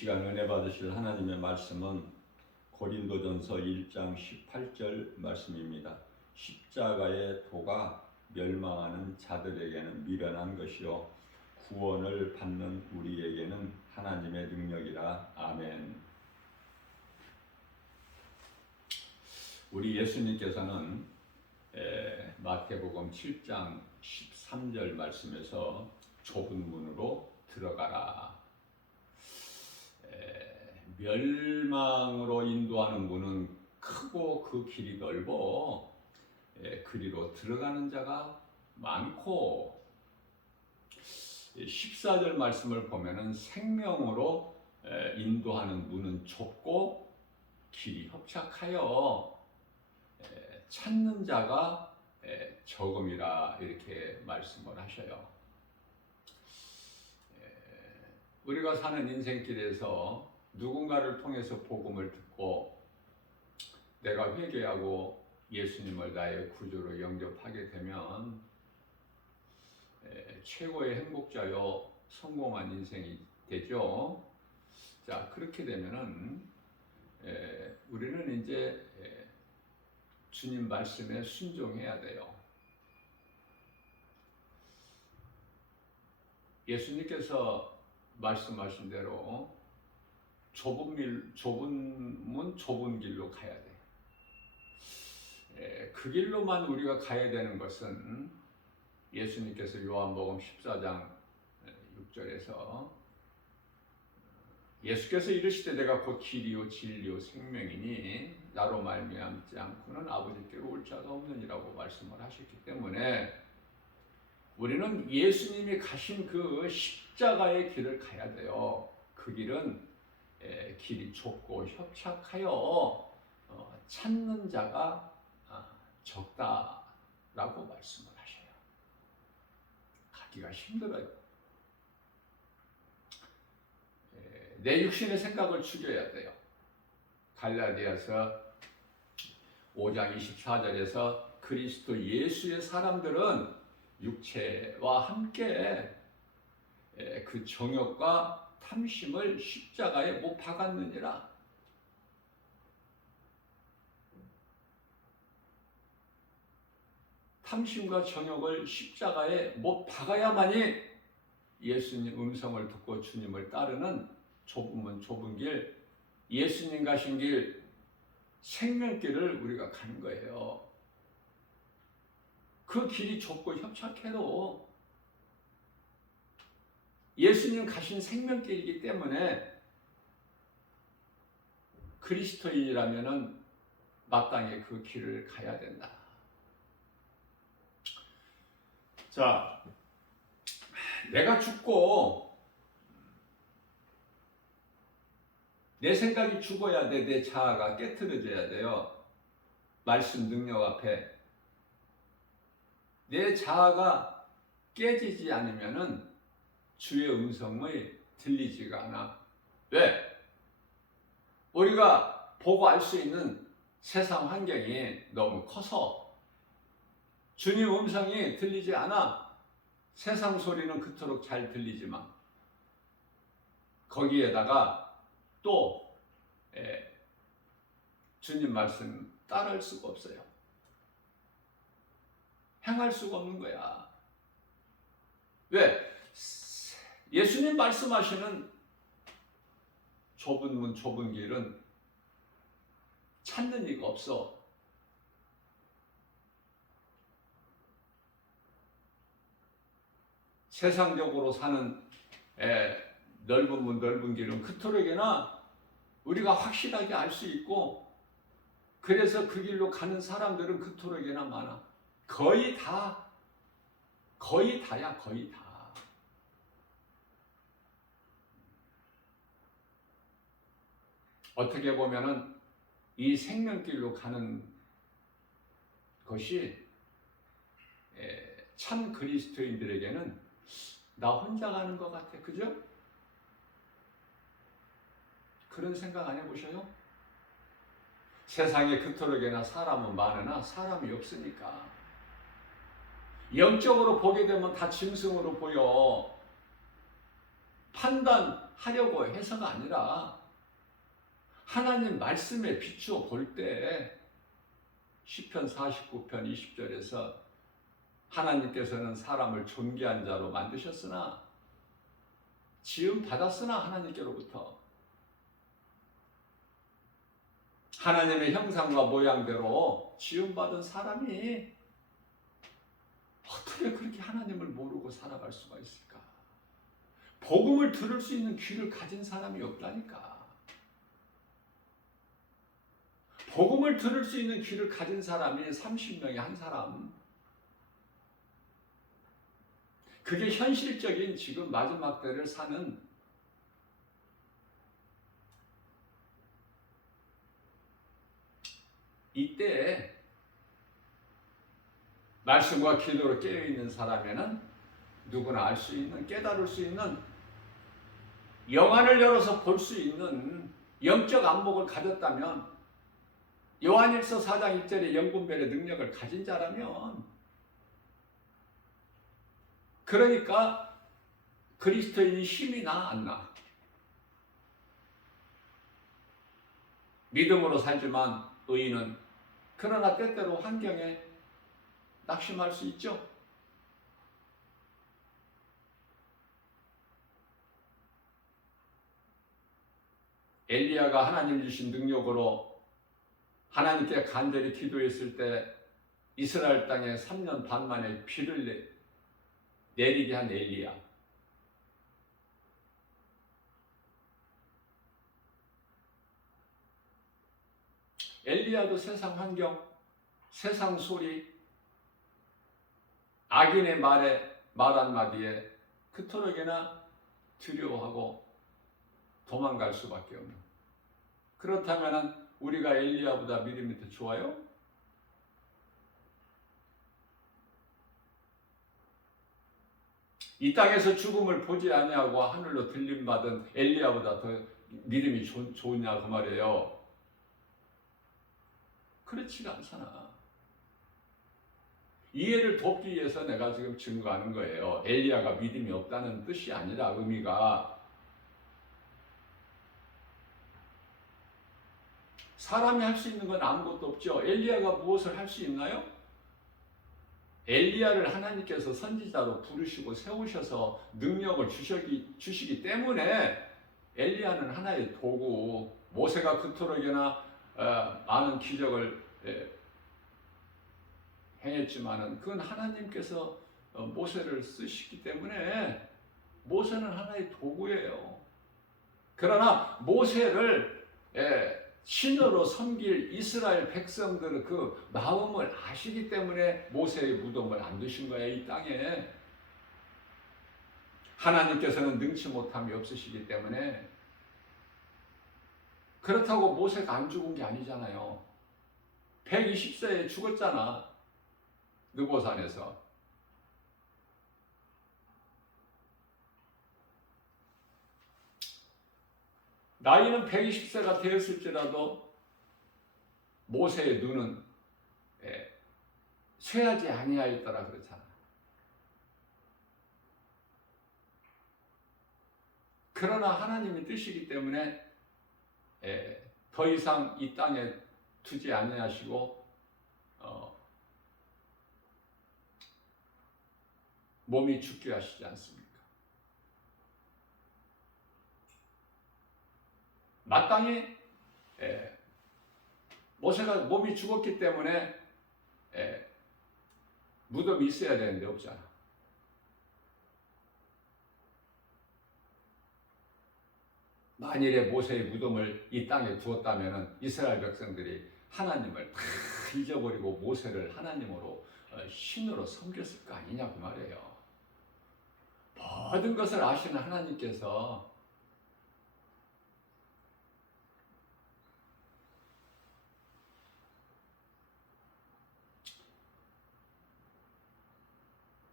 시간 은혜 받으실 하나님의 말씀은 고린도전서 1장 18절 말씀입니다. 십자가의 도가 멸망하는 자들에게는 미련한 것이요 구원을 받는 우리에게는 하나님의 능력이라. 아멘. 우리 예수님께서는 마태복음 7장 13절 말씀에서 좁은 문으로 들어가라. 멸망으로 인도하는 문은 크고 그 길이 넓어 그리로 들어가는 자가 많고, 14절 말씀을 보면은 생명으로 인도하는 문은 좁고 길이 협착하여 찾는 자가 적음이라 이렇게 말씀을 하셔요. 우리가 사는 인생길에서 누군가를 통해서 복음을 듣고 내가 회개하고 예수님을 나의 구주로 영접하게 되면 최고의 행복자요 성공한 인생이 되죠. 자, 그렇게 되면은 우리는 이제 주님 말씀에 순종해야 돼요. 예수님께서 말씀하신 대로 좁은 문, 좁은 길로 가야 돼. 그 길로만 우리가 가야 되는 것은 예수님께서 요한복음 14장 6절에서 예수께서 이르시되 내가 곧 길이요 진리요 생명이니 나로 말미암지 않고는 아버지께로 올 자가 없느니라고 말씀을 하셨기 때문에 우리는 예수님이 가신 그 십자가의 길을 가야 돼요. 그 길은 길이 좁고 협착하여 찾는 자가 적다라고 말씀을 하셔요. 가기가 힘들어요. 내 육신의 생각을 죽여야 돼요. 갈라디아서 5장 24절에서 그리스도 예수의 사람들은 육체와 함께 그 정욕과 탐심을 십자가에 못 박았느니라. 탐심과 정욕을 십자가에 못 박아야만이 예수님 음성을 듣고 주님을 따르는 좁은 길, 예수님 가신 길, 생명길을 우리가 가는 거예요. 그 길이 좁고 협착해도 예수님 가신 생명길이기 때문에 그리스도인이라면은 마땅히 그 길을 가야 된다. 자, 내가 죽고 내 생각이 죽어야 돼. 내 자아가 깨트려져야 돼요. 말씀 능력 앞에 내 자아가 깨지지 않으면은 주의 음성이 들리지가 않아. 왜? 우리가 보고 알 수 있는 세상 환경이 너무 커서 주님 음성이 들리지 않아. 세상 소리는 그토록 잘 들리지만 거기에다가 또 주님 말씀 따를 수가 없어요. 행할 수가 없는 거야. 왜? 예수님 말씀하시는 좁은 문, 좁은 길은 찾는 이가 없어. 세상적으로 사는 넓은 문, 넓은 길은 그토록이나 우리가 확실하게 알 수 있고, 그래서 그 길로 가는 사람들은 그토록이나 많아. 거의 다야, 거의 다. 어떻게 보면은 이 생명길로 가는 것이 참 그리스도인들에게는 나 혼자 가는 것 같아. 그죠? 그런 생각 안 해보셔요? 세상에 그토록이나 사람은 많으나 사람이 없으니까. 영적으로 보게 되면 다 짐승으로 보여. 판단하려고 해서가 아니라 하나님 말씀에 비추어 볼 때 시편 49편 20절에서 하나님께서는 사람을 존귀한 자로 만드셨으나 지음 받았으나 하나님께로부터 하나님의 형상과 모양대로 지음받은 사람이 어떻게 그렇게 하나님을 모르고 살아갈 수가 있을까? 복음을 들을 수 있는 귀를 가진 사람이 없다니까. 복음을 들을 수 있는 귀를 가진 사람이 30명의 한 사람. 그게 현실적인 지금 마지막 때를 사는 이때에 말씀과 기도로 깨어있는 사람에는 누구나 알 수 있는, 깨달을 수 있는, 영안을 열어서 볼 수 있는 영적 안목을 가졌다면, 요한일서 4장 1절의 영분별의 능력을 가진 자라면, 그러니까 그리스도인이 힘이 나 안 나? 믿음으로 살지만 의인은 그러나 때때로 환경에 낙심할 수 있죠. 엘리야가 하나님 주신 능력으로 하나님께 간절히 기도했을 때 이스라엘 땅에 3년 반 만에 비를 내리게 한 엘리야. 엘리야도 세상 환경, 세상 소리, 악인의 말 한마디에 그토록이나 두려워하고 도망갈 수밖에 없는. 그렇다면 우리가 엘리야보다 믿음이 더 좋아요? 이 땅에서 죽음을 보지 아니하고 하늘로 들림받은 엘리야보다 더 믿음이 좋으냐 그 말이에요. 그렇지가 않잖아. 이해를 돕기 위해서 내가 지금 증거하는 거예요. 엘리야가 믿음이 없다는 뜻이 아니라 의미가 사람이 할 수 있는 건 아무것도 없죠. 엘리야가 무엇을 할 수 있나요? 엘리야를 하나님께서 선지자로 부르시고 세우셔서 능력을 주시기 때문에 엘리야는 하나의 도구, 모세가 그토록이나 많은 기적을 행했지만은 그건 하나님께서 모세를 쓰시기 때문에 모세는 하나의 도구예요. 그러나 모세를 신으로 섬길 이스라엘 백성들의 그 마음을 아시기 때문에 모세의 무덤을 안 두신 거예요. 이 땅에 하나님께서는 능치 못함이 없으시기 때문에. 그렇다고 모세가 안 죽은 게 아니잖아요. 120세에 죽었잖아. 느보산에서. 나이는 120세가 되었을지라도 모세의 눈은 쇠하지 아니하였더라 그렇잖아. 그러나 하나님의 뜻이기 때문에 더 이상 이 땅에 두지 아니하시고 몸이 죽게 하시지 않습니까? 마땅히 모세가 몸이 죽었기 때문에 무덤이 있어야 되는데 없잖아. 만일에 모세의 무덤을 이 땅에 두었다면 이스라엘 백성들이 하나님을 다 잊어버리고 모세를 하나님으로 신으로 섬겼을 거 아니냐 그 말이에요. 모든 것을 아시는 하나님께서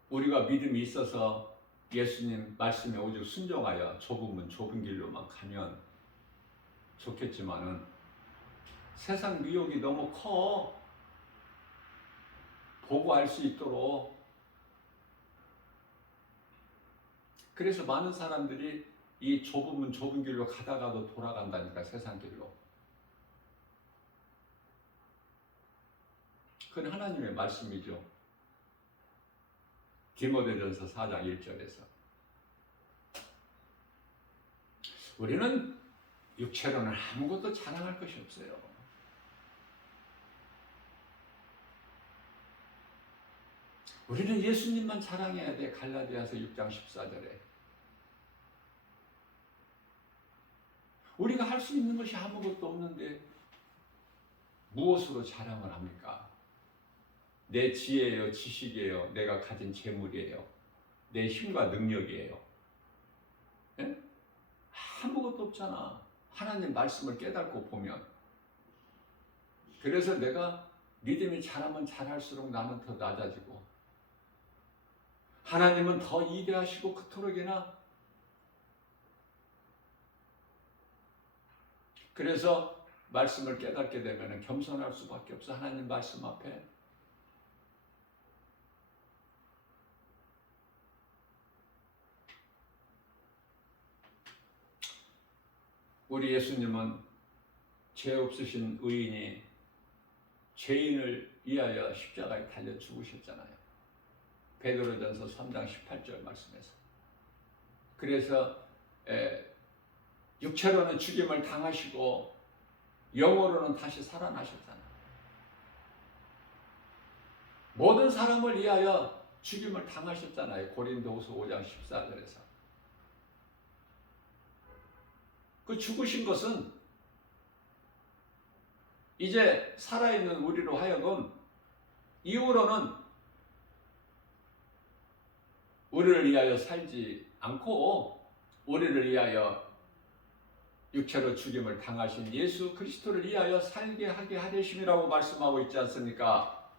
우리가 믿음이 있어서 예수님 말씀에 오직 순종하여 좁은 문 좁은 길로만 가면 좋겠지만은 세상 미혹이 너무 커. 보고 알 수 있도록. 그래서 많은 사람들이 이 좁으면 좁은 길로 가다가도 돌아간다니까, 세상 길로. 그건 하나님의 말씀이죠. 디모데전서 4장 1절에서. 우리는 육체로는 아무것도 자랑할 것이 없어요. 우리는 예수님만 자랑해야 돼. 갈라디아서 6장 14절에. 우리가 할 수 있는 것이 아무것도 없는데 무엇으로 자랑을 합니까? 내 지혜예요, 지식이에요, 내가 가진 재물이에요, 내 힘과 능력이에요. 네? 아무것도 없잖아. 하나님 말씀을 깨닫고 보면. 그래서 내가 믿음이 자라면 자랄수록 나는 더 낮아지고, 하나님은 더 이대하시고 그토록이나. 그래서 말씀을 깨닫게 되면 겸손할 수밖에 없어. 하나님 말씀 앞에. 우리 예수님은 죄 없으신 의인이 죄인을 위하여 십자가에 달려 죽으셨잖아요. 베드로전서 3장 18절 말씀에서. 그래서 육체로는 죽임을 당하시고 영으로는 다시 살아나셨잖아요. 모든 사람을 위하여 죽임을 당하셨잖아요. 고린도후서 5장 14절에서. 그 죽으신 것은 이제 살아있는 우리로 하여금 이후로는 우리를 위하여 살지 않고 우리를 위하여 육체로 죽임을 당하신 예수 그리스도를 위하여 살게 하게 하려심이라고 말씀하고 있지 않습니까?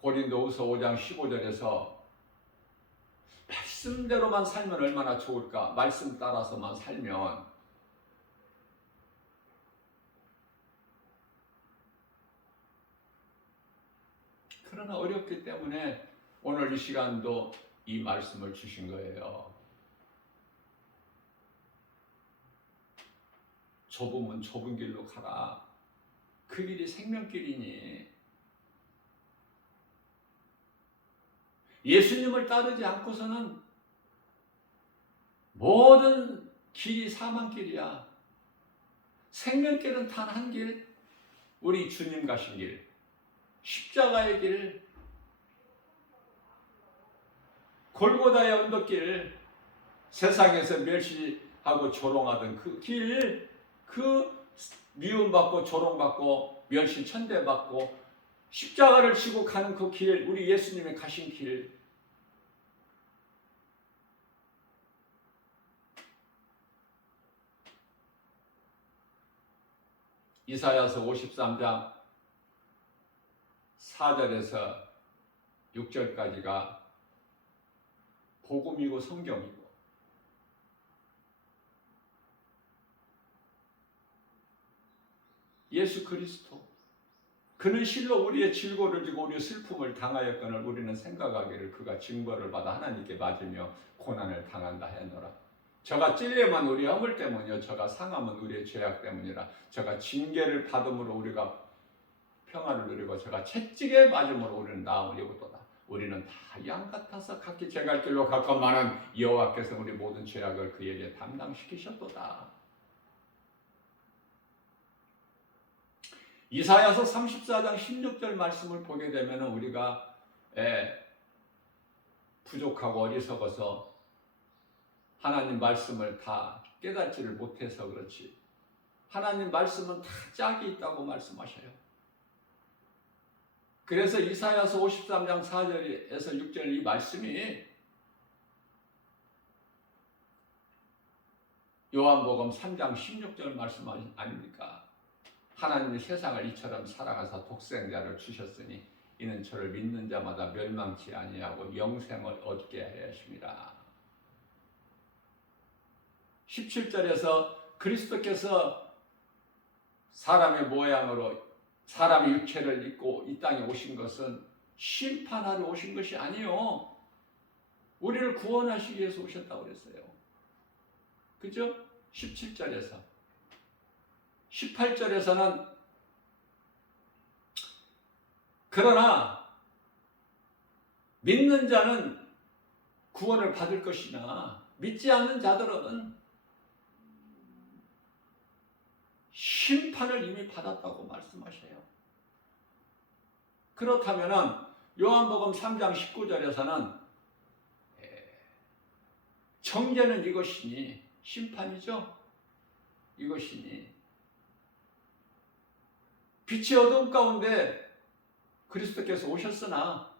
고린도후서 5장 15절에서 말씀대로만 살면 얼마나 좋을까? 말씀 따라서만 살면. 그러나 어렵기 때문에 오늘 이 시간도 이 말씀을 주신 거예요. 좁으면 좁은 길로 가라. 그 길이 생명길이니. 예수님을 따르지 않고서는 모든 길이 사망길이야. 생명길은 단 한 길, 우리 주님 가신 길, 십자가의 길, 골고다의 언덕길, 세상에서 멸시하고 조롱하던 그 길, 그 미움받고 조롱받고 멸시 천대받고 십자가를 지고 가는 그 길, 우리 예수님의 가신 길. 이사야서 53장 4절에서 6절까지가 복음이고 성경이고, 예수 그리스도, 그는 실로 우리의 질고를 지고 우리의 슬픔을 당하였거늘 우리는 생각하기를 그가 징벌을 받아 하나님께 맞으며 고난을 당한다 하였노라. 저가 찔림은 우리의 허물 때문이요 저가 상함은 우리의 죄악 때문이라. 저가 징계를 받음으로 우리가 평안을 누리고 저가 채찍에 맞음으로 우리는 나음을 입었도다. 우리는 다 양 같아서 각기 제 갈 길로 가건만은 여호와께서 우리 모든 죄악을 그에게 담당시키셨도다. 이사야서 34장 16절 말씀을 보게 되면 우리가 부족하고 어리석어서 하나님 말씀을 다 깨닫지를 못해서 그렇지, 하나님 말씀은 다 짝이 있다고 말씀하셔요. 그래서 이사야서 53장 4절에서 6절 이 말씀이 요한복음 3장 16절 말씀 아닙니까? 하나님이 세상을 이처럼 사랑하사 독생자를 주셨으니 이는 저를 믿는 자마다 멸망치 아니하고 영생을 얻게 하려 하심이라. 17절에서 그리스도께서 사람의 모양으로 사람의 육체를 입고 이 땅에 오신 것은 심판하러 오신 것이 아니요, 우리를 구원하시기 위해서 오셨다고 그랬어요. 그죠? 17절에서 18절에서는 그러나 믿는 자는 구원을 받을 것이나 믿지 않는 자들은 심판을 이미 받았다고 말씀하셔요. 그렇다면 요한복음 3장 19절에서는 정죄는 이것이니, 심판이죠. 이것이니 빛이 어두운 가운데 그리스도께서 오셨으나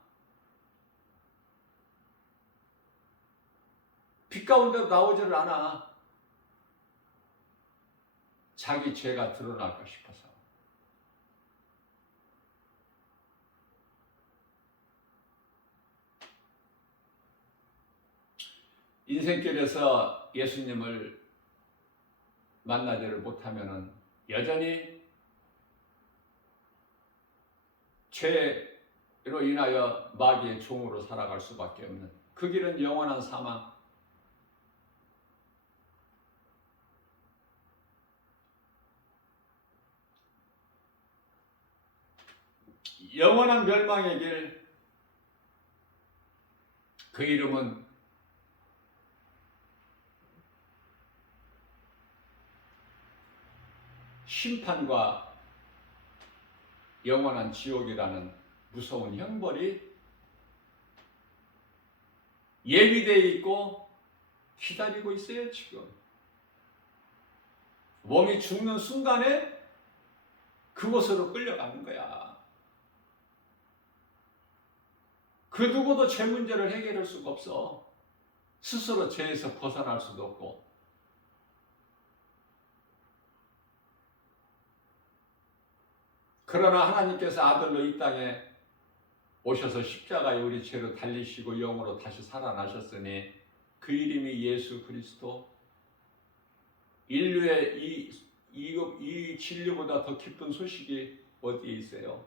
빛 가운데 나오지를 않아. 자기 죄가 드러날까 싶어서. 인생길에서 예수님을 만나지를 못하면 여전히 죄로 인하여 마귀의 종으로 살아갈 수밖에 없는, 그 길은 영원한 사망, 영원한 멸망의 길, 그 이름은 심판과 영원한 지옥이라는 무서운 형벌이 예비되어 있고 기다리고 있어요. 지금 몸이 죽는 순간에 그곳으로 끌려가는 거야. 그 누구도 죄 문제를 해결할 수가 없어. 스스로 죄에서 벗어날 수도 없고. 그러나 하나님께서 아들로 이 땅에 오셔서 십자가에 우리 죄로 달리시고 영으로 다시 살아나셨으니 그 이름이 예수 그리스도. 인류의 이 진리보다 더 기쁜 소식이 어디에 있어요?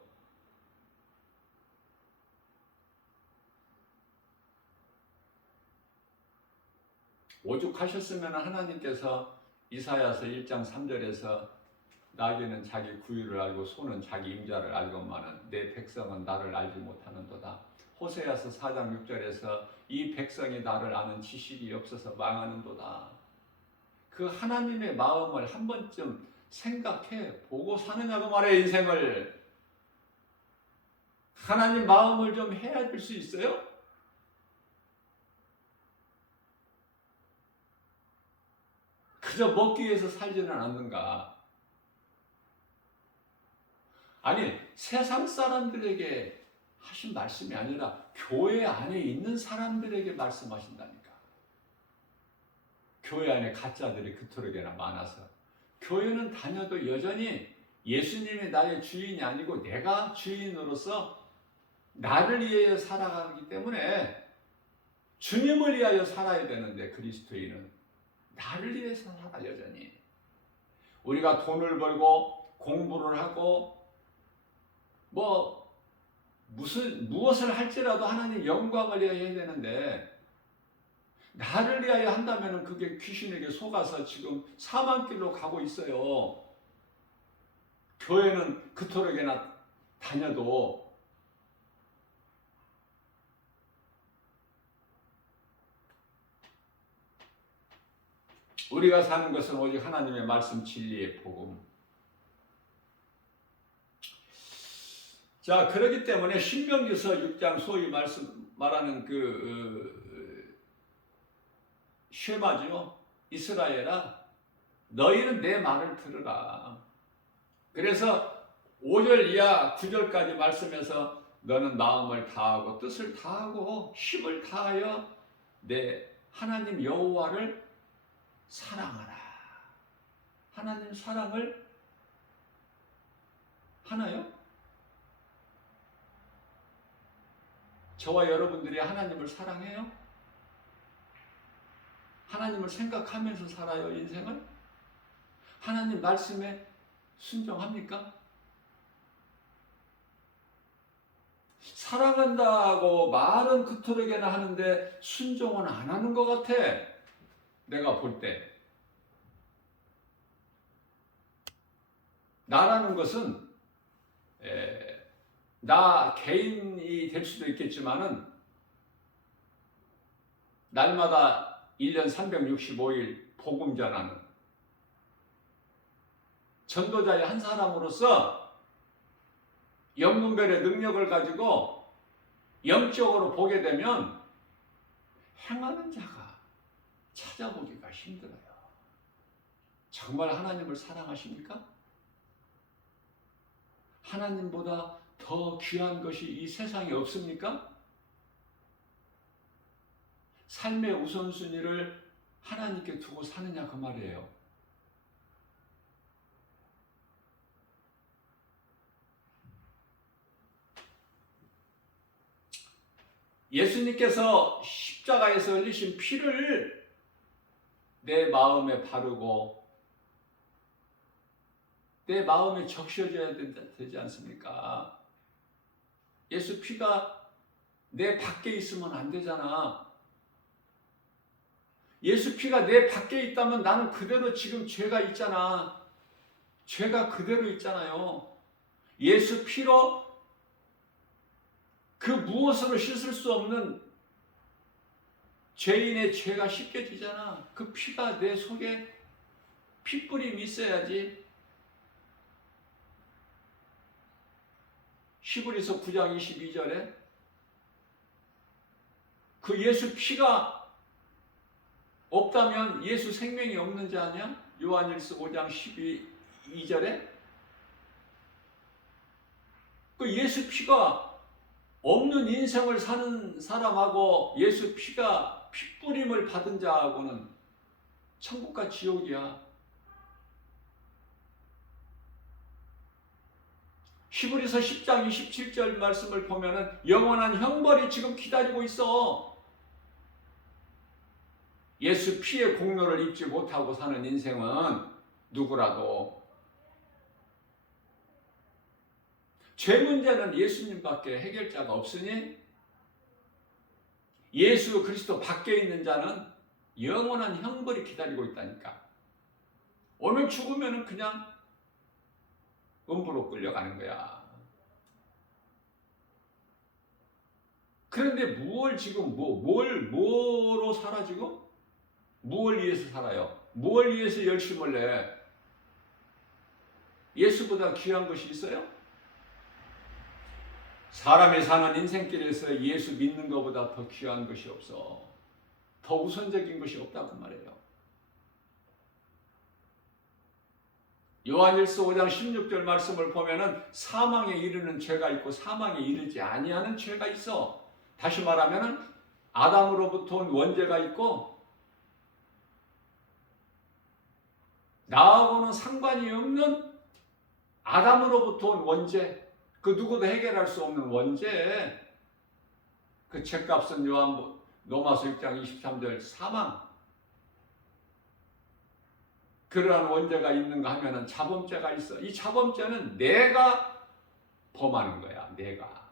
오죽하셨으면 하나님께서 이사야서 1장 3절에서 나귀는 자기 구유를 알고 소는 자기 임자를 알건만은 내 백성은 나를 알지 못하는도다. 호세아서 4장 6절에서 이 백성이 나를 아는 지식이 없어서 망하는도다. 그 하나님의 마음을 한 번쯤 생각해 보고 사느냐고 말해. 인생을 하나님 마음을 좀 헤아릴 수 있어요? 그저 먹기 위해서 살지는 않는가? 아니, 세상 사람들에게 하신 말씀이 아니라 교회 안에 있는 사람들에게 말씀하신다니까. 교회 안에 가짜들이 그토록이나 많아서 교회는 다녀도 여전히 예수님이 나의 주인이 아니고 내가 주인으로서 나를 위하여 살아가기 때문에 주님을 위하여 살아야 되는데, 그리스도인은 나를 위해서 살아. 여전히 우리가 돈을 벌고 공부를 하고 무엇을 할지라도 하나님 영광을 위하여 해야 되는데, 나를 위하여 한다면 그게 귀신에게 속아서 지금 사망길로 가고 있어요. 교회는 그토록이나 다녀도 우리가 사는 것은 오직 하나님의 말씀 진리의 복음. 자, 그렇기 때문에 신명기서 6장 소위 말하는 쉐마죠. 이스라엘아, 너희는 내 말을 들으라. 그래서 5절 이하 9절까지 말씀에서 너는 마음을 다하고 뜻을 다하고 힘을 다하여 내 하나님 여호와를 사랑하라. 하나님 사랑을 하나요? 저와 여러분들이 하나님을 사랑해요? 하나님을 생각하면서 살아요, 인생을? 하나님 말씀에 순종합니까? 사랑한다고 말은 그토록이나 하는데 순종은 안 하는 것 같아. 내가 볼 때. 나라는 것은 나 개인이 될 수도 있겠지만은 날마다 1년 365일 복음 전하는 전도자의 한 사람으로서 영분별의 능력을 가지고 영적으로 보게 되면 행하는 자가 찾아보기가 힘들어요. 정말 하나님을 사랑하십니까? 하나님보다 더 귀한 것이 이 세상에 없습니까? 삶의 우선순위를 하나님께 두고 사느냐 그 말이에요. 예수님께서 십자가에서 흘리신 피를 내 마음에 바르고 내 마음에 적셔져야 되지 않습니까? 예수 피가 내 밖에 있으면 안 되잖아. 예수 피가 내 밖에 있다면 나는 그대로 지금 죄가 있잖아. 죄가 그대로 있잖아요. 예수 피로 그 무엇으로 씻을 수 없는 죄인의 죄가 씻겨지잖아. 그 피가 내 속에 피뿌림이 있어야지. 히브리서 9장 22절에 그 예수 피가 없다면 예수 생명이 없는 자 아니야? 요한일서 5장 12절에 그 예수 피가 없는 인생을 사는 사람하고 예수 피가 피뿌림을 받은 자하고는 천국과 지옥이야. 히브리서 10장 27절 말씀을 보면은 영원한 형벌이 지금 기다리고 있어. 예수 피의 공로를 입지 못하고 사는 인생은 누구라도 죄 문제는 예수님밖에 해결자가 없으니 예수 그리스도 밖에 있는 자는 영원한 형벌이 기다리고 있다니까. 오늘 죽으면 그냥 음부로 끌려가는 거야. 그런데 무엇을 지금 뭐로 살아 지금? 무엇을 위해서 살아요? 무엇을 위해서 열심을 내? 예수보다 귀한 것이 있어요? 사람이 사는 인생길에서 예수 믿는 것보다 더 귀한 것이 없어. 더 우선적인 것이 없다고 말해요. 요한일서 5장 16절 말씀을 보면은 사망에 이르는 죄가 있고 사망에 이르지 아니하는 죄가 있어. 다시 말하면은 아담으로부터 온 원죄가 있고 나하고는 상관이 없는 아담으로부터 온 원죄, 그 누구도 해결할 수 없는 원죄, 그 죄값은 로마서 6장 23절 사망. 그러한 원죄가 있는가 하면은 자범죄가 있어. 이 자범죄는 내가 범하는 거야. 내가.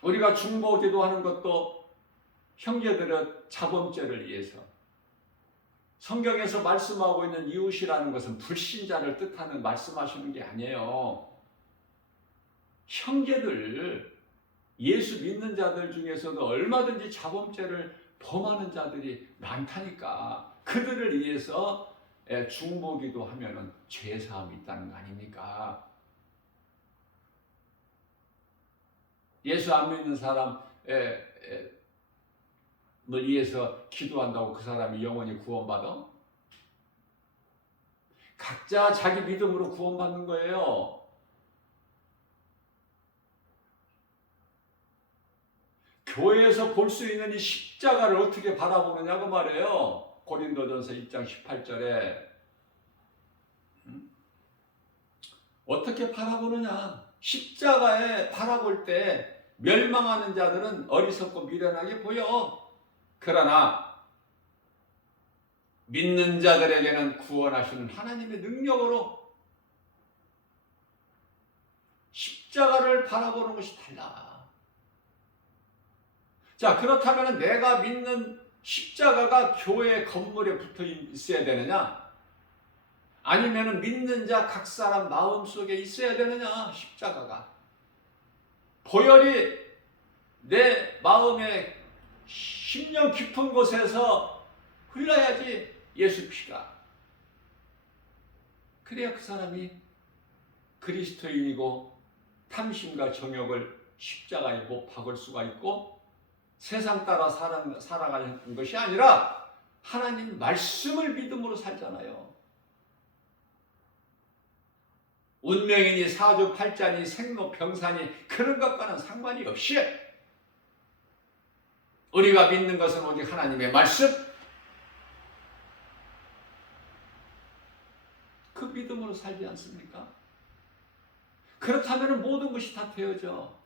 우리가 중보 기도하는 것도 형제들의 자범죄를 위해서. 성경에서 말씀하고 있는 이웃이라는 것은 불신자를 뜻하는 말씀하시는 게 아니에요. 형제들, 예수 믿는 자들 중에서도 얼마든지 자범죄를 범하는 자들이 많다니까. 그들을 위해서 중보기도 하면은 죄사함이 있다는 거 아닙니까? 예수 안 믿는 사람을 위해서 기도한다고 그 사람이 영원히 구원받아? 각자 자기 믿음으로 구원받는 거예요. 교회에서 볼 수 있는 이 십자가를 어떻게 바라보느냐고 말이에요. 고린도전서 2장 18절에 어떻게 바라보느냐. 십자가에 바라볼 때 멸망하는 자들은 어리석고 미련하게 보여. 그러나 믿는 자들에게는 구원하시는 하나님의 능력으로 십자가를 바라보는 것이 달라. 자, 그렇다면 내가 믿는 십자가가 교회 건물에 붙어 있어야 되느냐? 아니면 믿는 자 각 사람 마음속에 있어야 되느냐? 십자가가. 보혈이 내 마음의 심령 깊은 곳에서 흘러야지, 예수 피가. 그래야 그 사람이 그리스도인이고 탐심과 정욕을 십자가에 못 박을 수가 있고 세상 따라 살아가는 것이 아니라 하나님 말씀을 믿음으로 살잖아요. 운명이니 사주팔자니 생로병사니 그런 것과는 상관이 없이 우리가 믿는 것은 오직 하나님의 말씀, 그 믿음으로 살지 않습니까? 그렇다면 모든 것이 다 되어져.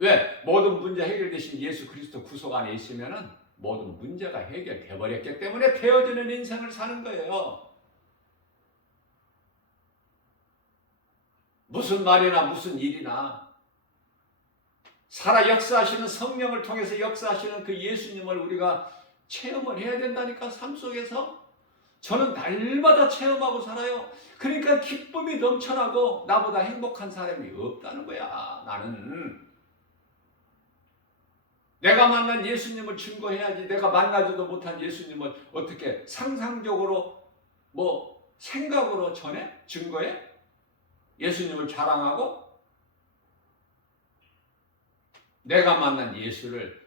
왜? 모든 문제 해결되신 예수 그리스도 구속 안에 있으면 모든 문제가 해결돼 버렸기 때문에 되어지는 인생을 사는 거예요. 무슨 말이나 무슨 일이나 살아 역사하시는 성령을 통해서 역사하시는 그 예수님을 우리가 체험을 해야 된다니까. 삶 속에서 저는 날마다 체험하고 살아요. 그러니까 기쁨이 넘쳐나고 나보다 행복한 사람이 없다는 거야. 나는 내가 만난 예수님을 증거해야지. 내가 만나지도 못한 예수님을 어떻게 상상적으로 생각으로 전해? 증거해? 예수님을 자랑하고? 내가 만난 예수를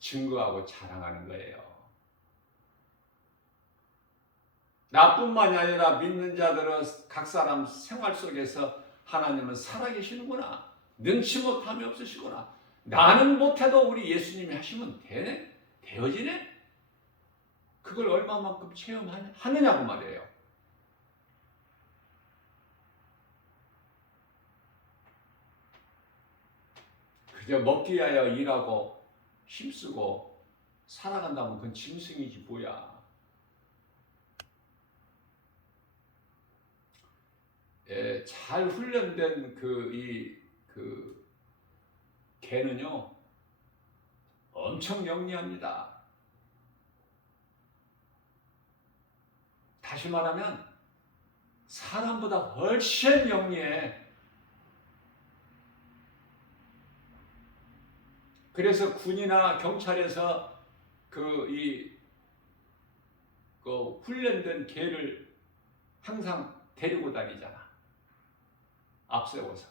증거하고 자랑하는 거예요. 나뿐만이 아니라 믿는 자들은 각 사람 생활 속에서 하나님은 살아계시는구나. 능치 못함이 없으시구나. 나는 못해도 우리 예수님이 하시면 되네? 되어지네? 그걸 얼마만큼 체험하느냐고 말이에요. 그저 먹기 위하여 일하고 힘쓰고 살아간다면 그건 짐승이지 뭐야. 잘 훈련된 그 개는요 엄청 영리합니다. 다시 말하면 사람보다 훨씬 영리해. 그래서 군이나 경찰에서 그 훈련된 개를 항상 데리고 다니잖아. 앞세워서.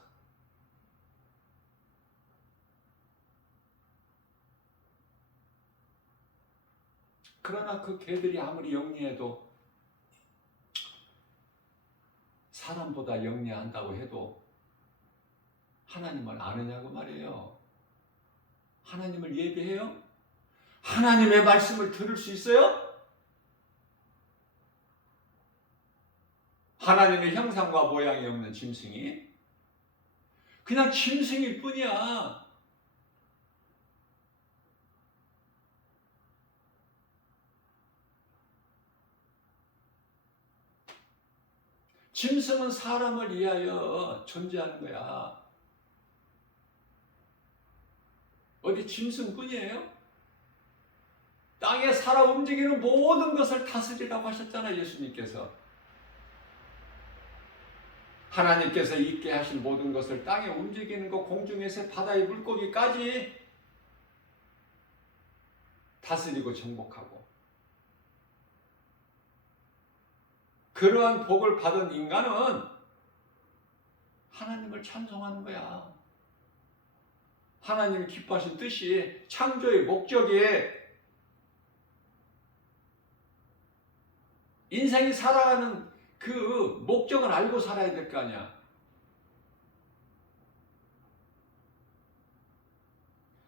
그러나 그 개들이 아무리 영리해도 사람보다 영리한다고 해도 하나님을 아느냐고 말이에요. 하나님을 예배해요? 하나님의 말씀을 들을 수 있어요? 하나님의 형상과 모양이 없는 짐승이 그냥 짐승일 뿐이야. 짐승은 사람을 위하여 존재하는 거야. 어디 짐승뿐이에요? 땅에 살아 움직이는 모든 것을 다스리라고 하셨잖아요, 예수님께서. 하나님께서 있게 하신 모든 것을, 땅에 움직이는 것, 공중에서 바다의 물고기까지 다스리고 정복하고, 그러한 복을 받은 인간은 하나님을 찬송하는 거야. 하나님이 기뻐하신 뜻이, 창조의 목적이 인생이 살아가는 그 목적을 알고 살아야 될 거 아니야.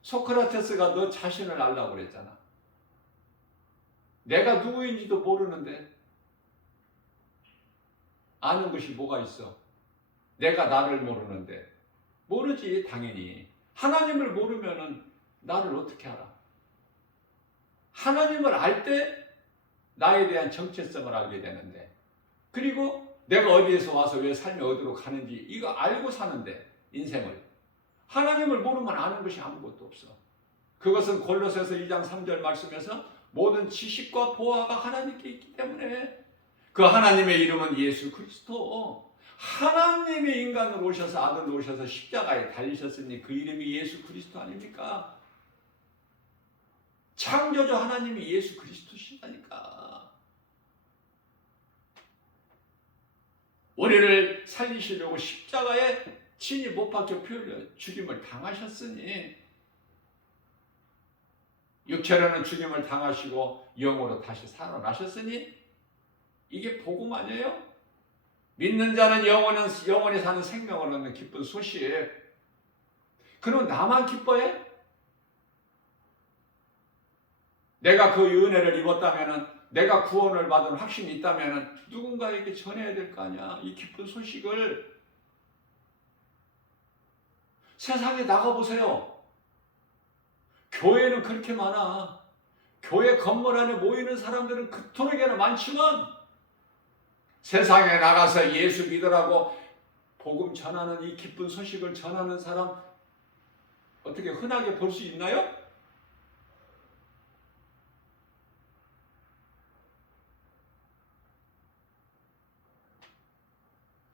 소크라테스가 너 자신을 알라고 그랬잖아. 내가 누구인지도 모르는데 아는 것이 뭐가 있어? 내가 나를 모르는데. 모르지, 당연히. 하나님을 모르면은 나를 어떻게 알아? 하나님을 알 때 나에 대한 정체성을 알게 되는데, 그리고 내가 어디에서 와서 왜 삶이 어디로 가는지 이거 알고 사는데, 인생을. 하나님을 모르면 아는 것이 아무것도 없어. 그것은 골로새서 2장 3절 말씀에서 모든 지식과 보화가 하나님께 있기 때문에 그 하나님의 이름은 예수 그리스도. 하나님의 인간으로 오셔서 아들로 오셔서 십자가에 달리셨으니 그 이름이 예수 그리스도 아닙니까? 창조주 하나님이 예수 그리스도시다니까. 우리를 살리시려고 십자가에 친히 못 박혀 피 흘려 죽임을 당하셨으니, 육체로는 죽임을 당하시고 영으로 다시 살아나셨으니, 이게 복음 아니에요? 믿는 자는 영원히 사는 생명을 얻는 기쁜 소식. 그럼 나만 기뻐해? 내가 그 은혜를 입었다면, 내가 구원을 받은 확신이 있다면 누군가에게 전해야 될 거 아니야. 이 기쁜 소식을. 세상에 나가보세요. 교회는 그렇게 많아. 교회 건물 안에 모이는 사람들은 그토록이나 많지만 세상에 나가서 예수 믿으라고 복음 전하는, 이 기쁜 소식을 전하는 사람 어떻게 흔하게 볼 수 있나요?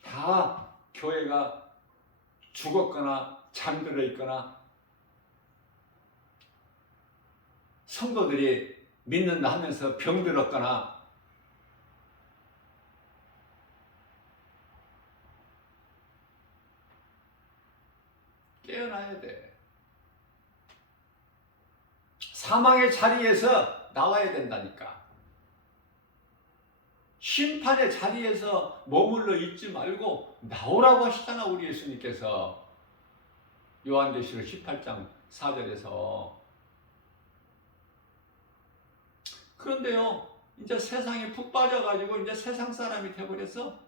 다 교회가 죽었거나 잠들어 있거나 성도들이 믿는다 하면서 병들었거나, 깨어나야 돼. 사망의 자리에서 나와야 된다니까. 심판의 자리에서 머물러 있지 말고 나오라고 하시잖아, 우리 예수님께서. 요한계시록 18장 4절에서. 그런데요, 이제 세상에 푹 빠져가지고 이제 세상 사람이 돼버렸어.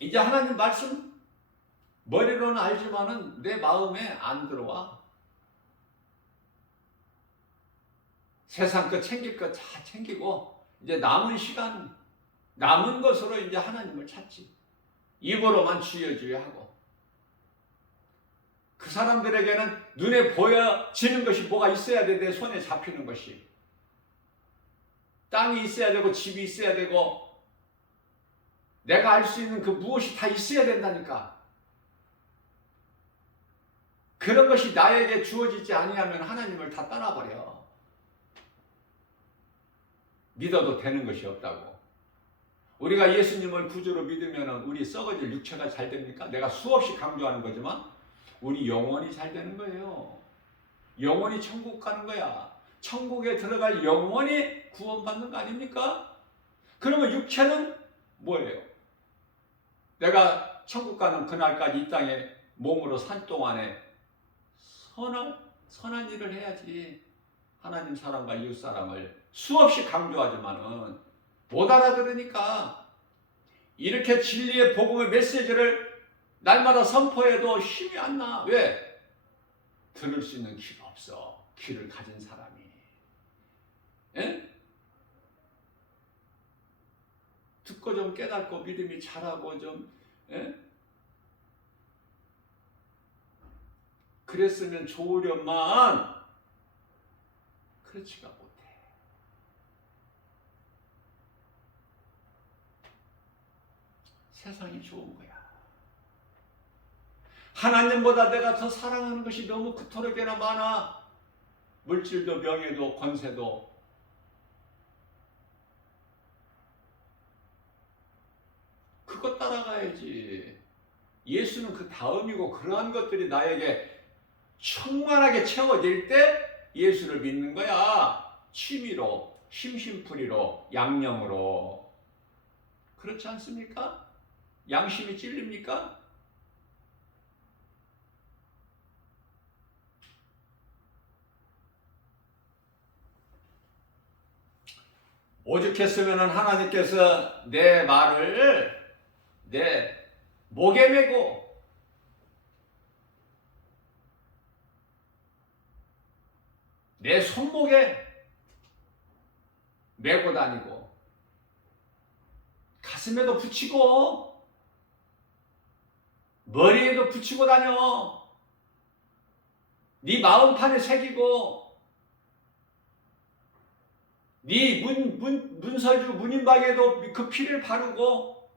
이제 하나님 말씀 머리로는 알지만은 내 마음에 안 들어와. 세상 것 챙길 것 다 챙기고 이제 남은 시간, 남은 것으로 이제 하나님을 찾지. 입으로만 주여 하고. 그 사람들에게는 눈에 보여지는 것이 뭐가 있어야 돼. 내 손에 잡히는 것이. 땅이 있어야 되고 집이 있어야 되고 내가 알 수 있는 그 무엇이 다 있어야 된다니까. 그런 것이 나에게 주어지지 아니하면 하나님을 다 떠나버려. 믿어도 되는 것이 없다고. 우리가 예수님을 구주로 믿으면 우리 썩어질 육체가 잘 됩니까? 내가 수없이 강조하는 거지만 우리 영혼이 잘 되는 거예요. 영혼이 천국 가는 거야. 천국에 들어갈 영혼이 구원받는 거 아닙니까? 그러면 육체는 뭐예요? 내가 천국 가는 그날까지 이 땅에 몸으로 산 동안에 선한 일을 해야지. 하나님 사람과 이웃 사람을 수없이 강조하지만은 못 알아들으니까 이렇게 진리의 복음의 메시지를 날마다 선포해도 힘이 안 나. 왜? 들을 수 있는 귀가 없어. 귀를 가진 사람이. 에? 듣고 좀 깨닫고 믿음이 자라고 좀, 에? 그랬으면 좋으련만 그렇지가 못해. 세상이 좋은 거야. 하나님보다 내가 더 사랑하는 것이 너무 그토록이나 많아. 물질도 명예도 권세도. 그것 따라가야지. 예수는 그 다음이고 그러한 것들이 나에게 충만하게 채워질 때 예수를 믿는 거야. 취미로, 심심풀이로, 양념으로. 그렇지 않습니까? 양심이 찔립니까? 오죽했으면 하나님께서 내 말을 내 목에 메고 내 손목에 메고 다니고 가슴에도 붙이고 머리에도 붙이고 다녀. 네 마음판에 새기고 네 문설주 문인방에도 그 피를 바르고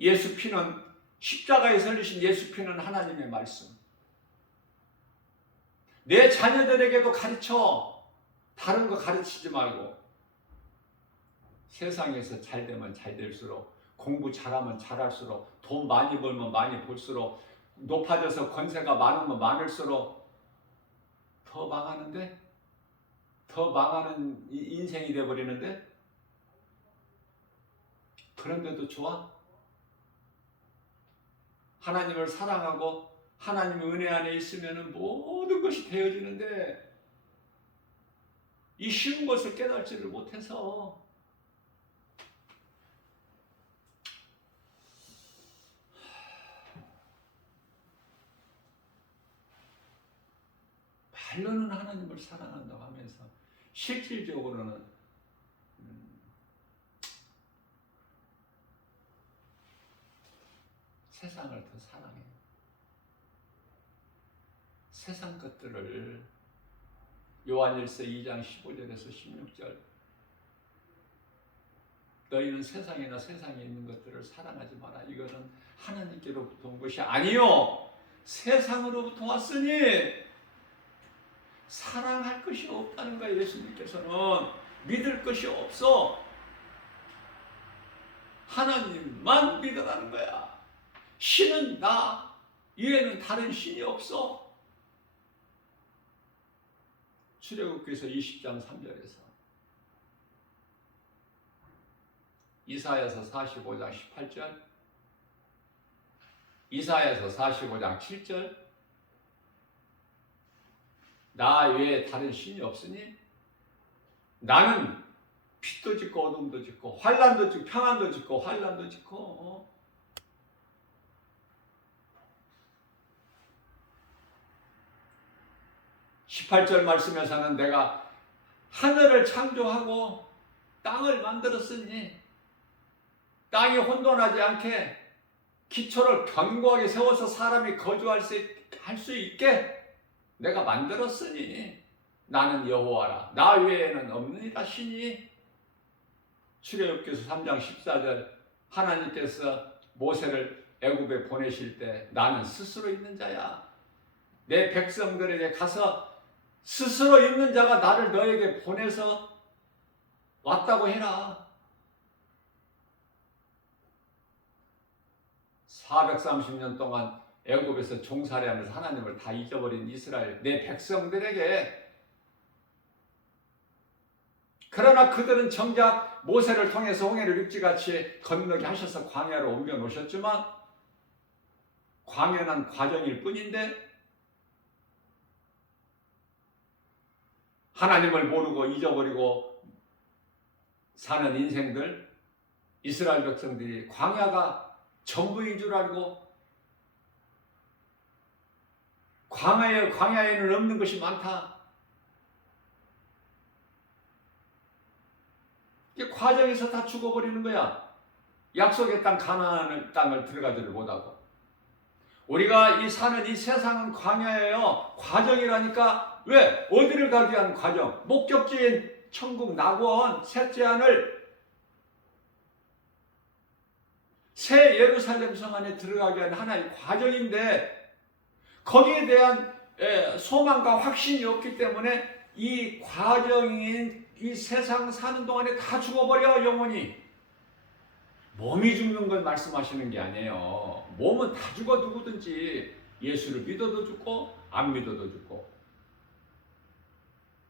예수 피는 십자가에 설리신 예수 피는 하나님의 말씀. 내 자녀들에게도 가르쳐. 다른 거 가르치지 말고 세상에서 잘 되면 잘 될수록 공부 잘하면 잘할수록 돈 많이 벌면 많이 벌수록 높아져서 권세가 많으면 많을수록 더 망하는데? 더 망하는 인생이 돼버리는데? 그런데도 좋아? 하나님을 사랑하고 하나님의 은혜 안에 있으면 모든 것이 되어지는데 이 쉬운 것을 깨닫지를 못해서 말로는 하나님을 사랑한다고 하면서 실질적으로는 세상을 더 사랑해요. 세상 것들을 요한일서 2장 15절에서 16절 너희는 세상이나 세상에 있는 것들을 사랑하지 마라. 이것은 하나님께로부터 온 것이 아니요 세상으로부터 왔으니 사랑할 것이 없다는 거예요. 예수님께서는 믿을 것이 없어. 하나님만 믿으라는 거야. 신은 나 이외에는 다른 신이 없어. 출애굽기서 20장 3절에서 이사야서 45장 18절 이사야서 45장 7절 나 외에 다른 신이 없으니 나는 빛도 짓고 어둠도 짓고 환난도 짓고 평안도 짓고 환난도 짓고 18절 말씀에서는 내가 하늘을 창조하고 땅을 만들었으니 땅이 혼돈하지 않게 기초를 견고하게 세워서 사람이 거주할 수 있게 내가 만들었으니 나는 여호와라. 나 외에는 없느니라 신이. 출애굽기서 3장 14절 하나님께서 모세를 애굽에 보내실 때 나는 스스로 있는 자야. 내 백성들에게 가서 스스로 있는 자가 나를 너에게 보내서 왔다고 해라. 430년 동안 애굽에서 종살이하면서 하나님을 다 잊어버린 이스라엘 내 백성들에게 그러나 그들은 정작 모세를 통해서 홍해를 육지같이 건너게 하셔서 광야로 옮겨 놓으셨지만 광야는 과정일 뿐인데 하나님을 모르고 잊어버리고 사는 인생들 이스라엘 백성들이 광야가 전부인 줄 알고 광야에는 없는 것이 많다. 이게 과정에서 다 죽어버리는 거야. 약속의 땅 가나안 땅을 들어가지를 못하고 우리가 이 사는 이 세상은 광야예요. 과정이라니까. 왜? 어디를 가기 위한 과정? 목적지인 천국 낙원 셋째 하늘 새 예루살렘 성 안에 들어가기 위한 하나의 과정인데 거기에 대한 소망과 확신이 없기 때문에 이 과정인 이 세상 사는 동안에 다 죽어버려. 영혼이. 몸이 죽는 걸 말씀하시는 게 아니에요. 몸은 다 죽어. 누구든지 예수를 믿어도 죽고 안 믿어도 죽고.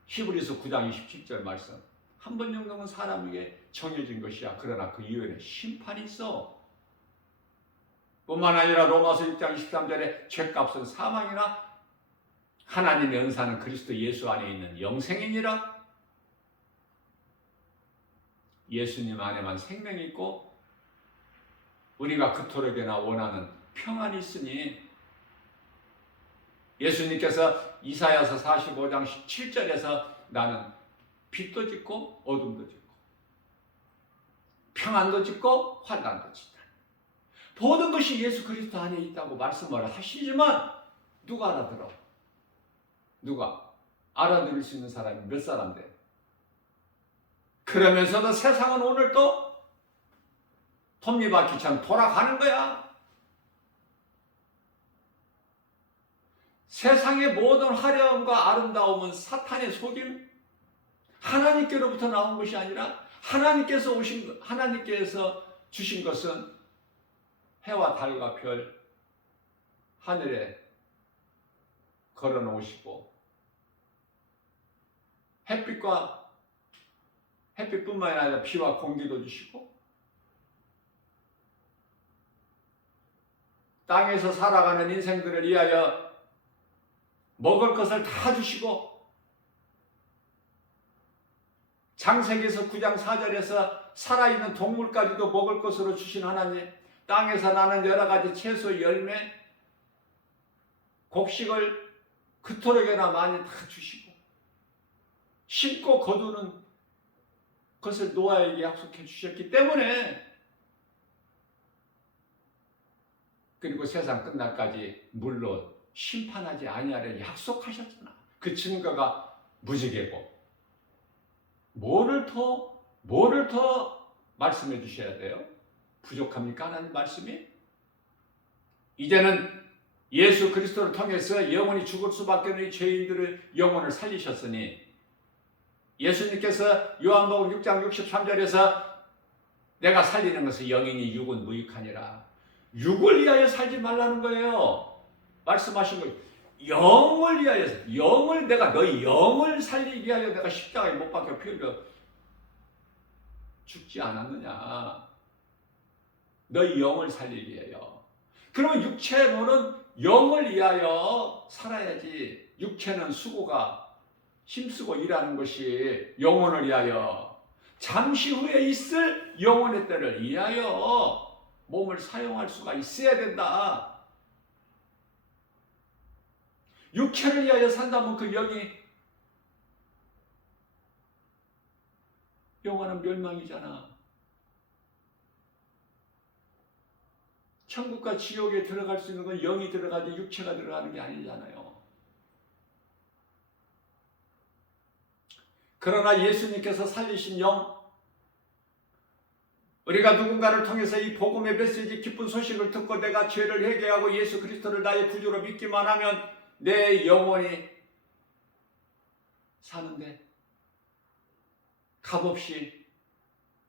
히브리서 9장 27절 말씀. 한 번 영광은 사람에게 정해진 것이야. 그러나 그 이후에는 심판이 있어. 뿐만 아니라 로마서 6장 23절에 죄값은 사망이나 하나님의 은사는 그리스도 예수 안에 있는 영생이니라. 예수님 안에만 생명이 있고 우리가 그토록이나 원하는 평안이 있으니 예수님께서 이사야서 45장 7절에서 나는 빛도 짓고 어둠도 짓고 평안도 짓고 환난도 짓다. 모든 것이 예수 그리스도 안에 있다고 말씀을 하시지만 누가 알아들어? 누가? 알아들을 수 있는 사람이 몇 사람 돼? 그러면서도 세상은 오늘 또 톱니바퀴처럼 돌아가는 거야. 세상의 모든 화려함과 아름다움은 사탄의 속임, 하나님께로부터 나온 것이 아니라 하나님께서 주신 것은 해와 달과 별, 하늘에 걸어 놓으시고 햇빛뿐만 아니라 비와 공기도 주시고 땅에서 살아가는 인생들을 위하여 먹을 것을 다 주시고 창세기에서 9장 4절에서 살아있는 동물까지도 먹을 것으로 주신 하나님, 땅에서 나는 여러 가지 채소, 열매, 곡식을 그토록이나 많이 다 주시고 심고 거두는 것을 노아에게 약속해 주셨기 때문에, 그리고 세상 끝날까지 물론 심판하지 아니하려 약속하셨잖아. 그 증거가 무지개고. 뭐를 더 말씀해 주셔야 돼요? 부족합니까? 하나님 말씀이? 이제는 예수 그리스도를 통해서 영원히 죽을 수밖에 없는 죄인들의 영혼을 살리셨으니, 예수님께서 요한복음 6장 63절에서 내가 살리는 것은 영이니 육은 무익하니라. 육을 위하여 살지 말라는 거예요. 말씀하신 거예요. 영을 위하여서, 너희 영을 살리기 위하여 내가 십자가에 못 박혀 피 흘려 죽지 않았느냐. 너희 영을 살리기 위하여. 그러면 육체로는 영을 위하여 살아야지. 육체는 수고가 힘쓰고 일하는 것이 영혼을 위하여, 잠시 후에 있을 영혼의 때를 위하여 몸을 사용할 수가 있어야 된다. 육체를 위하여 산다면 그 영이 영원한 멸망이잖아. 천국과 지옥에 들어갈 수 있는 건 영이 들어가지 육체가 들어가는 게 아니잖아요. 그러나 예수님께서 살리신 영, 우리가 누군가를 통해서 이 복음의 메시지, 기쁜 소식을 듣고 내가 죄를 회개하고 예수 그리스도를 나의 구주로 믿기만 하면 내 영혼이 사는데, 값없이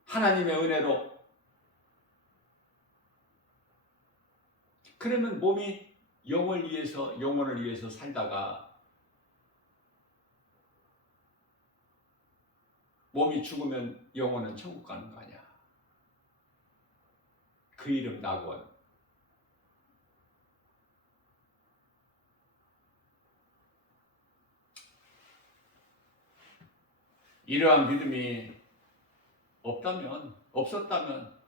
하나님의 은혜로, 그러면 몸이 영혼을 위해서 살다가 몸이 죽으면 영혼은 천국 가는 거 아니야. 그 이름 낙원. 이러한 믿음이 없었다면,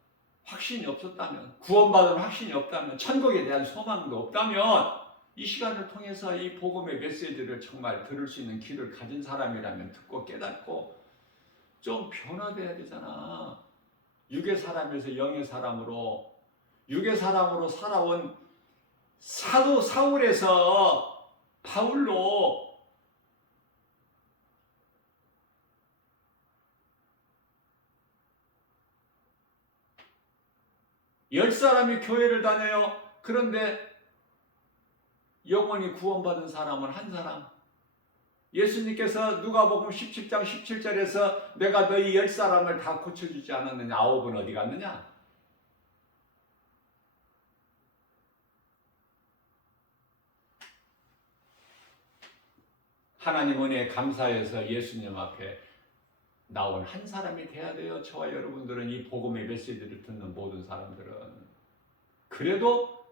확신이 없었다면, 구원받은 확신이 없다면, 천국에 대한 소망도 없다면, 이 시간을 통해서 이 복음의 메시지를 정말 들을 수 있는 귀를 가진 사람이라면 듣고 깨닫고 좀 변화돼야 되잖아. 육의 사람에서 영의 사람으로, 육의 사람으로 살아온 사도 사울에서 바울로, 10사람이 교회를 다녀요. 그런데 영원히 구원받은 사람은 한 사람. 예수님께서 누가복음 17장 17절에서 내가 너희 10사람을 다 고쳐주지 않았느냐, 9은 어디 갔느냐? 하나님 은혜에 감사해서 예수님 앞에 나온 한 사람이 돼야 돼요. 저와 여러분들은, 이 복음의 메시지를 듣는 모든 사람들은. 그래도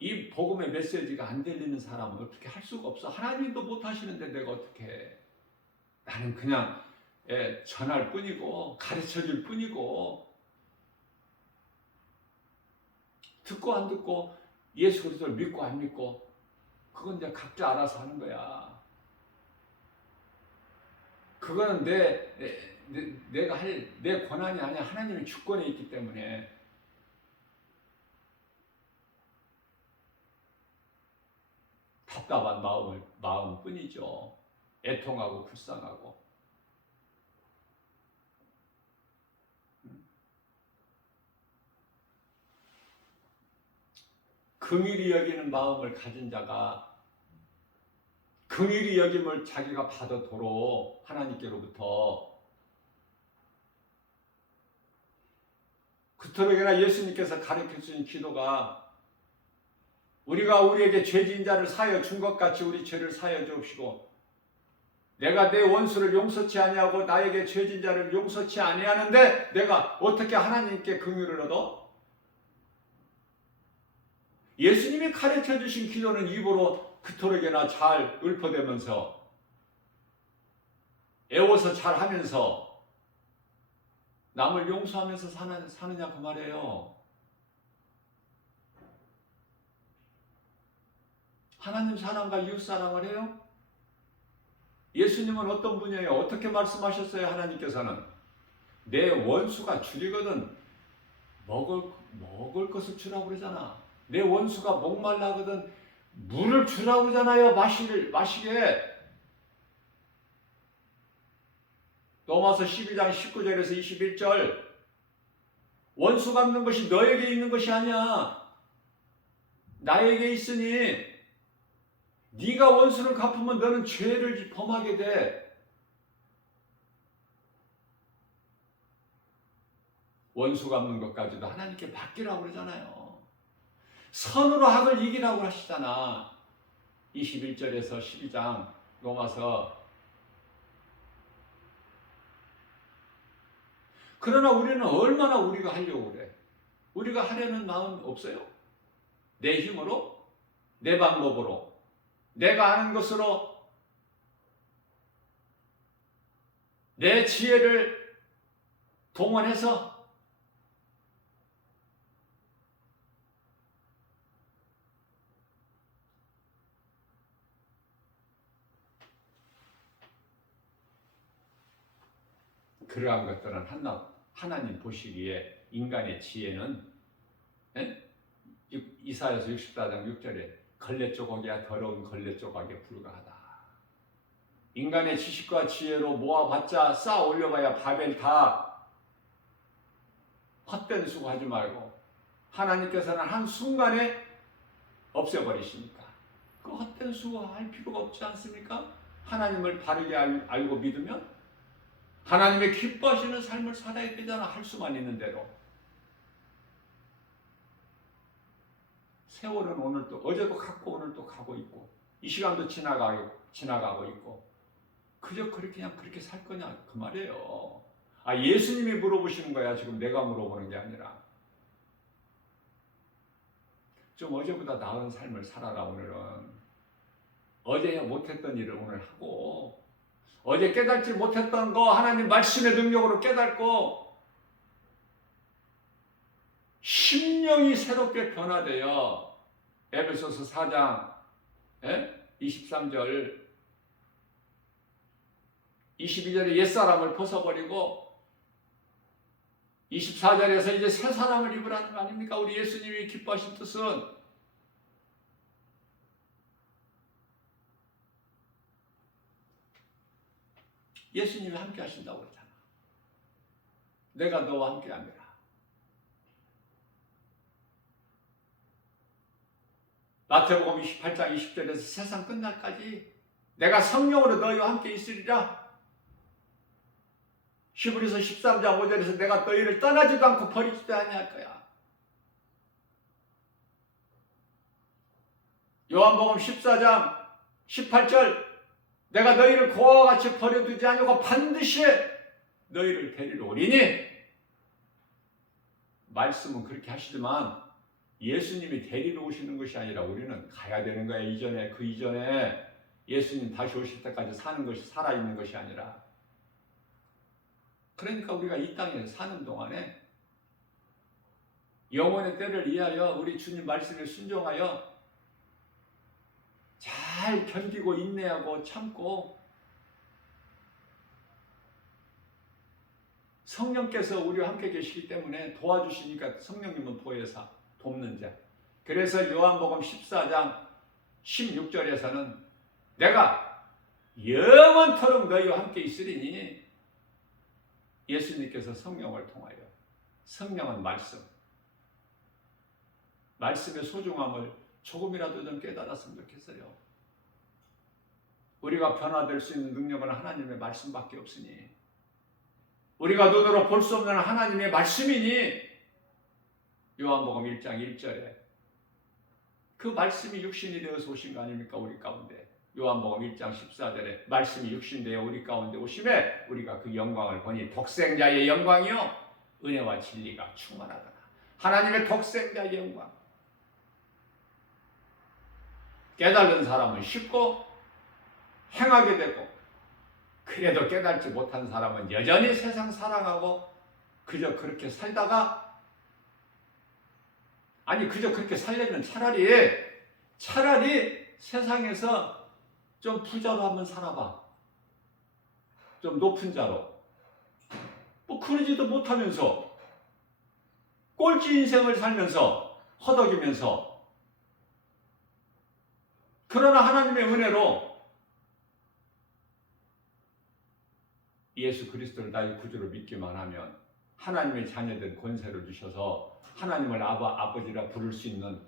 이 복음의 메시지가 안 들리는 사람은 어떻게 할 수가 없어. 하나님도 못 하시는데 내가 어떻게 해. 나는 그냥 전할 뿐이고 가르쳐 줄 뿐이고, 듣고 안 듣고, 예수 그리스도를 믿고 안 믿고, 그건 이제 각자 알아서 하는 거야. 그거는 내가 할 내 권한이 아니야. 하나님의 주권에 있기 때문에. 답답한 마음뿐이죠. 애통하고 불쌍하고. 긍휼히 여기는 마음을 가진 자가 긍휼히 여김을 자기가 받아도록 하나님께로부터 그토록이나 예수님께서 가르쳐 주신 기도가 우리가 우리에게 죄진 자를 사하여 준 것 같이 우리 죄를 사하여 주옵시고 내가 내 원수를 용서치 아니하고 나에게 죄진 자를 용서치 아니하는데 내가 어떻게 하나님께 긍휼을 얻어? 예수님이 가르쳐 주신 기도는 입으로 그토록이나 잘 읊어대면서 애워서 잘 하면서 남을 용서하면서 사느냐 그 말이에요. 하나님 사랑과 이웃 사랑을 해요? 예수님은 어떤 분이에요? 어떻게 말씀하셨어요? 하나님께서는 내 원수가 줄이거든 먹을 것을 주라고 그러잖아. 내 원수가 목말라거든 물을 주라고 그러잖아요. 마시게. 로마서 12장 19절에서 21절 원수 갚는 것이 너에게 있는 것이 아니야. 나에게 있으니 네가 원수를 갚으면 너는 죄를 범하게 돼. 원수 갚는 것까지도 하나님께 맡기라고 그러잖아요. 선으로 악을 이기라고 하시잖아. 21절에서 12장 로마서. 그러나 우리는 얼마나 우리가 하려고 그래? 우리가 하려는 마음 없어요? 내 힘으로? 내 방법으로? 내가 아는 것으로? 내 지혜를 동원해서? 그러한 것들은 하나님 보시기에 인간의 지혜는 이사야서 64장 6절에 걸레 조각이야 더러운 걸레 조각에 불과하다. 인간의 지식과 지혜로 모아봤자 쌓아 올려봐야 바벨 다 헛된 수고하지 말고 하나님께서는 한순간에 없애버리시니까 그 헛된 수고할 필요가 없지 않습니까? 하나님을 바르게 알고 믿으면 하나님의 기뻐하시는 삶을 살아야 되잖아. 할 수만 있는 대로. 세월은 오늘 또 어제도 갔고 오늘 또 가고 있고 이 시간도 지나가고 있고 그저 그냥 그렇게 살 거냐 그 말이에요. 예수님이 물어보시는 거야. 지금 내가 물어보는 게 아니라. 좀 어제보다 나은 삶을 살아라. 오늘은 어제 못했던 일을 오늘 하고 어제 깨닫지 못했던 거 하나님 말씀의 능력으로 깨닫고 심령이 새롭게 변화되어 에베소서 4장 23절 22절에 옛사람을 벗어버리고 24절에서 이제 새 사람을 입으라는 거 아닙니까? 우리 예수님이 기뻐하신 뜻은 예수님이 함께 하신다고 그러잖아. 내가 너와 함께 합니다. 마태복음 28장 20절에서 세상 끝날까지 내가 성령으로 너희와 함께 있으리라. 히브리서 13장 5절에서 내가 너희를 떠나지도 않고 버리지도 아니할 거야. 요한복음 14장 18절 내가 너희를 고아와 같이 버려두지 아니고 반드시 너희를 데리러 오리니. 말씀은 그렇게 하시지만 예수님이 데리러 오시는 것이 아니라 우리는 가야 되는 거야. 그 이전에 예수님 다시 오실 때까지 사는 것이 살아있는 것이 아니라. 그러니까 우리가 이 땅에 사는 동안에 영혼의 때를 이하여 우리 주님 말씀에 순종하여 잘 견디고 인내하고 참고 성령께서 우리와 함께 계시기 때문에 도와주시니까 성령님은 돕는 자. 그래서 요한복음 14장 16절에서는 내가 영원토록 너희와 함께 있으리니 예수님께서 성령을 통하여 성령은 말씀의 소중함을 조금이라도 좀 깨달았으면 좋겠어요. 우리가 변화될 수 있는 능력은 하나님의 말씀밖에 없으니 우리가 눈으로 볼 수 없는 하나님의 말씀이니 요한복음 1장 1절에 그 말씀이 육신이 되어서 오신 거 아닙니까? 우리 가운데. 요한복음 1장 14절에 말씀이 육신되어 우리 가운데 오심에 우리가 그 영광을 보니 독생자의 영광이요 은혜와 진리가 충만하더라. 하나님의 독생자의 영광. 깨달은 사람은 쉽고 행하게 되고 그래도 깨달지 못한 사람은 여전히 세상 사랑하고 그저 그렇게 살다가 그저 그렇게 살려면 차라리 세상에서 좀 부자로 한번 살아봐. 좀 높은 자로. 그러지도 못하면서 꼴찌 인생을 살면서 허덕이면서 그러나 하나님의 은혜로 예수 그리스도를 나의 구주로 믿기만 하면 하나님의 자녀된 권세를 주셔서 하나님을 아버지라 부를 수 있는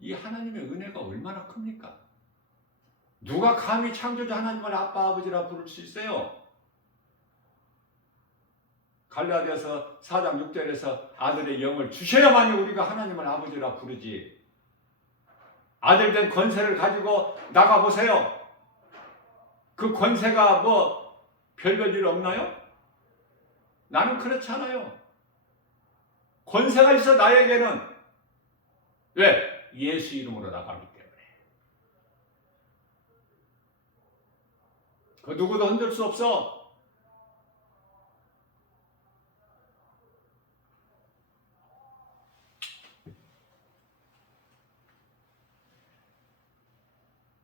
이 하나님의 은혜가 얼마나 큽니까? 누가 감히 창조주 하나님을 아버지라 부를 수 있어요? 갈라디아서 4장 6절에서 아들의 영을 주셔야만이 우리가 하나님을 아버지라 부르지. 아들된 권세를 가지고 나가보세요. 그 권세가 별별 일 없나요? 나는 그렇지 않아요. 권세가 있어 나에게는. 왜? 예수 이름으로 나가기 때문에. 그 누구도 흔들 수 없어.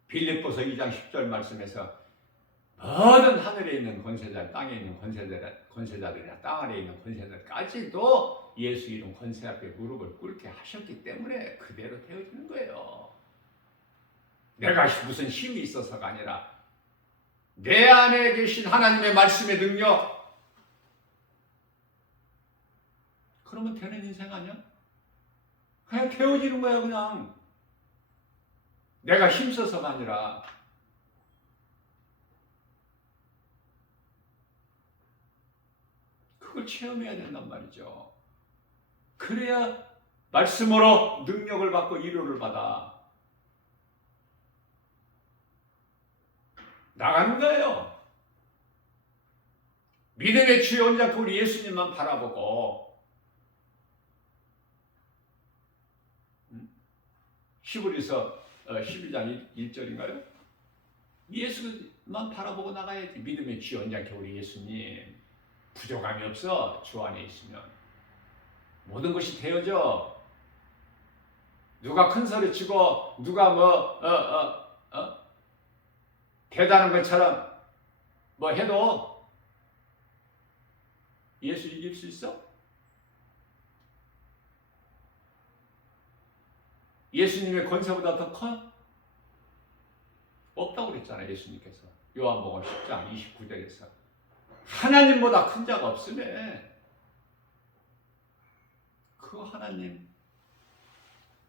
빌립보서 2장 10절 말씀에서 모든 하늘에 있는 권세자, 땅에 있는 권세자들이나 땅 아래에 있는 권세자들까지도 예수 이름 권세 앞에 무릎을 꿇게 하셨기 때문에 그대로 되어지는 거예요. 내가 무슨 힘이 있어서가 아니라 내 안에 계신 하나님의 말씀의 능력. 그러면 되는 인생 아니야? 그냥 되어지는 거야 그냥. 내가 힘써서가 아니라. 그걸 체험해야 된단 말이죠. 그래야 말씀으로 능력을 받고 위로를 받아 나가는 거예요. 믿음의 주여 온전히 우리 예수님만 바라보고 히브리서 12장 1절인가요? 예수만 바라보고 나가야지. 믿음의 주여 온전히 우리 예수님. 부족함이 없어. 주 안에 있으면 모든 것이 되어져. 누가 큰 소리 치고 누가 대단한 것처럼 해도 예수 이길 수 있어? 예수님의 권세보다 더 커? 없다고 그랬잖아요. 예수님께서 요한복음 10장 29절에서 하나님보다 큰 자가 없으면 그 하나님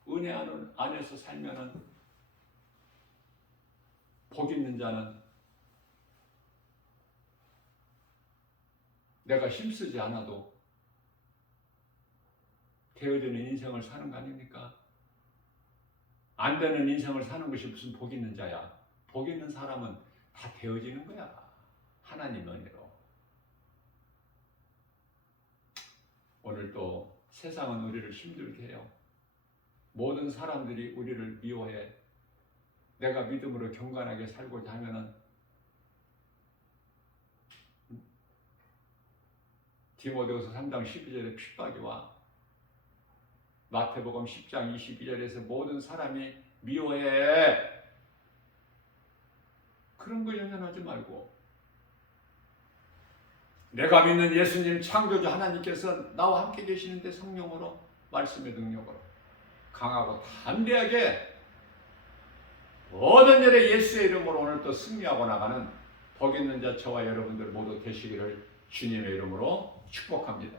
은혜 안에서 살면은 복 있는 자는 내가 힘쓰지 않아도 되어지는 인생을 사는 거 아닙니까? 안 되는 인생을 사는 것이 무슨 복 있는 자야. 복 있는 사람은 다 되어지는 거야. 하나님 은혜로. 오늘 또 세상은 우리를 힘들게 해요. 모든 사람들이 우리를 미워해. 내가 믿음으로 경건하게 살고자 하면은 디모데후서 3장 12절에 핍박이 와. 마태복음 10장 22절에서 모든 사람이 미워해. 그런 거 연연하지 말고 내가 믿는 예수님 창조주 하나님께서 나와 함께 계시는데 성령으로 말씀의 능력으로 강하고 담대하게 모든 일에 예수의 이름으로 오늘 또 승리하고 나가는 복 있는 자 저와 여러분들 모두 되시기를 주님의 이름으로 축복합니다.